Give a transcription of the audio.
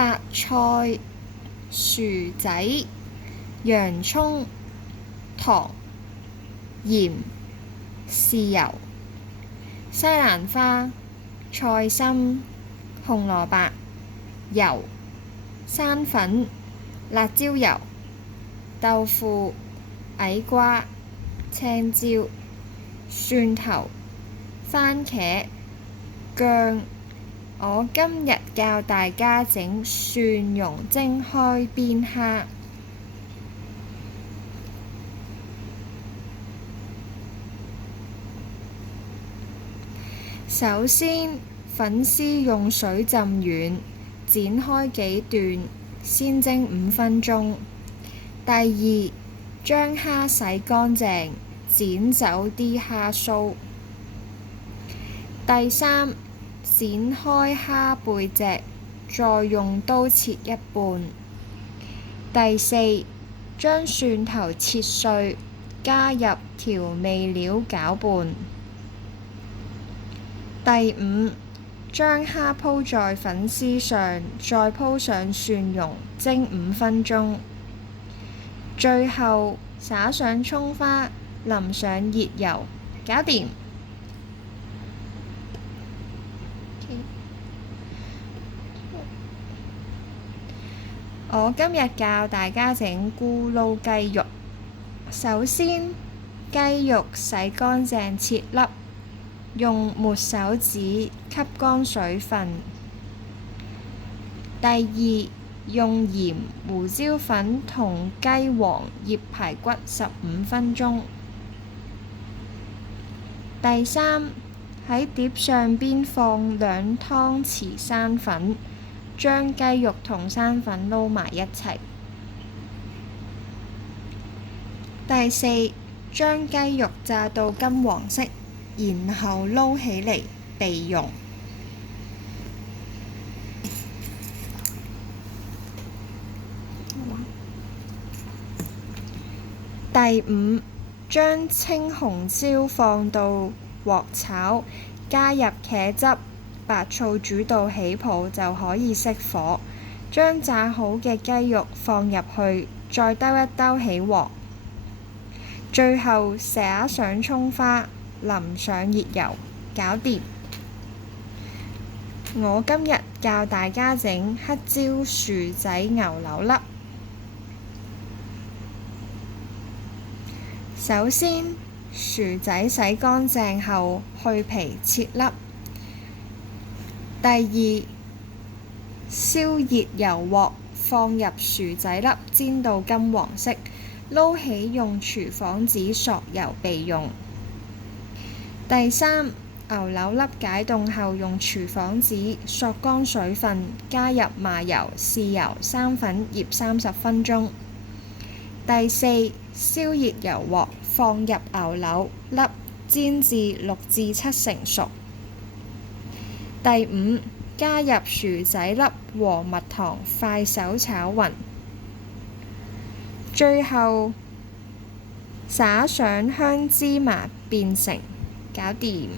白菜、薯仔、洋葱、糖、鹽、豉油、西蘭花、菜心、紅蘿蔔、油、生粉、辣椒油、豆腐、矮瓜、青椒、蒜頭、番茄、薑。我今日教大家整蒜蓉蒸開邊蝦。首先，粉絲用水浸軟，剪開幾段，先蒸5分鐘。第二，將蝦洗乾淨，剪走啲蝦鬚。第三，剪開蝦背脊，再用刀切一半。第四，將蒜頭切碎，加入調味料攪拌。第五，將蝦鋪在粉絲上，再鋪上蒜蓉，蒸5分鐘。最後灑上蔥花，淋上熱油，搞掂。我今日教大家整咕嚕雞肉。首先，雞肉洗乾淨切粒，用抹手指吸乾水分。第二，用鹽、胡椒粉同雞黃醃排骨15分鐘。第三，喺碟上邊放2湯匙生粉，將雞肉同生粉撈埋一齊。第四，將雞肉炸到金黃色，然後撈起嚟備用。第五，將青紅椒放到鑊炒，加入茄汁、白醋煮到起泡就可以熄火。將炸好嘅雞肉放入去，再兜一兜起鑊。最後灑上蔥花，淋上熱油，搞掂。我今日教大家整黑椒薯仔牛柳粒。首先，薯仔洗乾淨後去皮切粒。第二，燒熱油鑊，放入薯仔粒煎到金黃色，撈起用廚房紙索油備用。第三，牛柳粒解凍後用廚房紙索乾水分，加入麻油、豉油、生粉醃30分鐘。第四，燒熱油鑊，放入牛柳粒煎至6至7成熟。第五，加入薯仔粒和蜜糖，快手炒勻。最後灑上香芝麻變成，搞掂。